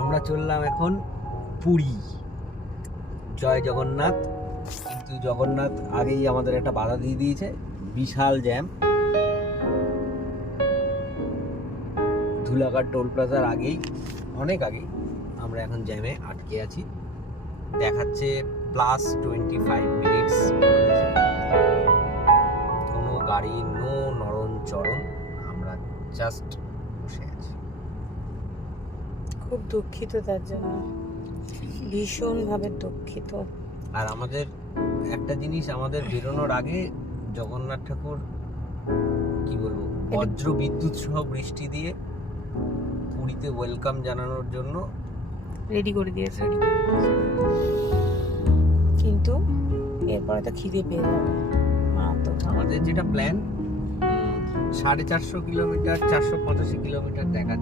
আমরা চললাম এখন পুরী। জয় জগন্নাথ। কিন্তু জগন্নাথ আগেই আমাদের একটা বাধা দিয়ে দিয়েছে, বিশাল জ্যাম। ধুলাঘাট টোল প্লাজার আগেই, অনেক আগেই আমরা এখন জ্যামে আটকে আছি। দেখাচ্ছে +25 মিনিটস। কোনো গাড়ি নো নড়ন চড়ন, আমরা জাস্ট বসে আছি। খুব দুঃখিত তার জন্য, ভীষণভাবে দুঃখিত। আর আমাদের একটা জিনিস, আমাদের বেরোনোর আগে জগন্নাথ ঠাকুর কি বলবো, বজ্র বিদ্যুৎ সহ বৃষ্টি দিয়ে পুরীতে ওয়েলকাম জানানোর জন্য রেডি করে দিয়েছে, কিন্তু এরপরে তো খিদে পেয়ে যাবে। আমাদের যেটা প্ল্যান 450 কিলোমিটার 485 কিলোমিটার দেখা